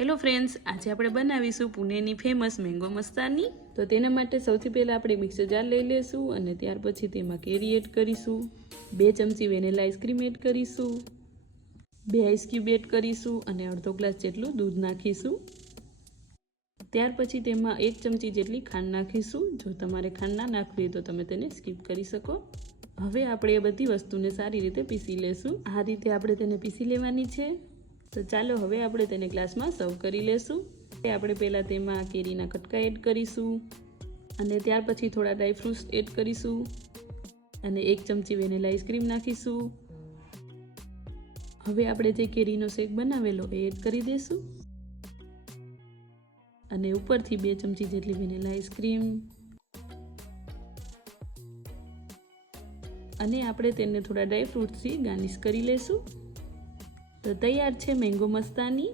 Hello friends, આજે આપણે બનાવીશું પુણેની ફેમસ મેંગો મસ્તાની। તો તેના માટે સૌથી પહેલાં આપણે મિક્સર જાર લઈ લેશું અને ત્યાર પછી તેમાં કેરી એડ કરીશું, 2 ચમચી વેનીલા આઈસ્ક્રીમ એડ કરીશું, 2 આઈસ ક્યુબ એડ કરીશું અને અડધો ગ્લાસ જેટલું દૂધ નાખીશું। ત્યાર પછી તેમાં 1 ચમચી જેટલી ખાંડ નાખીશું। જો તમારે ખાંડ ના નાખવી હોય તો તમે તેને સ્કીપ કરી શકો। હવે આપણે એ બધી વસ્તુને સારી રીતે પીસી લેશું। આ રીતે આપણે તેને પીસી લેવાની છે। તો ચાલો હવે આપણે તેને ગ્લાસમાં સર્વ કરી લેશું। આપણે પહેલાં તેમાં કેરીના કટકા એડ કરીશું અને ત્યાર પછી થોડા ડ્રાય ફ્રૂટ્સ એડ કરીશું અને 1 ચમચી વેનીલા આઈસ્ક્રીમ નાખીશું। હવે આપણે જે કેરીનો શેક બનાવેલો એ એડ કરી દઈશું અને ઉપરથી 2 ચમચી જેટલી વેનીલા આઈસ્ક્રીમ અને આપણે તેને થોડા ડ્રાય ફ્રૂટ્સથી ગાર્નિશ કરી લેશું। તો તૈયાર છે મેંગો મસ્તાની।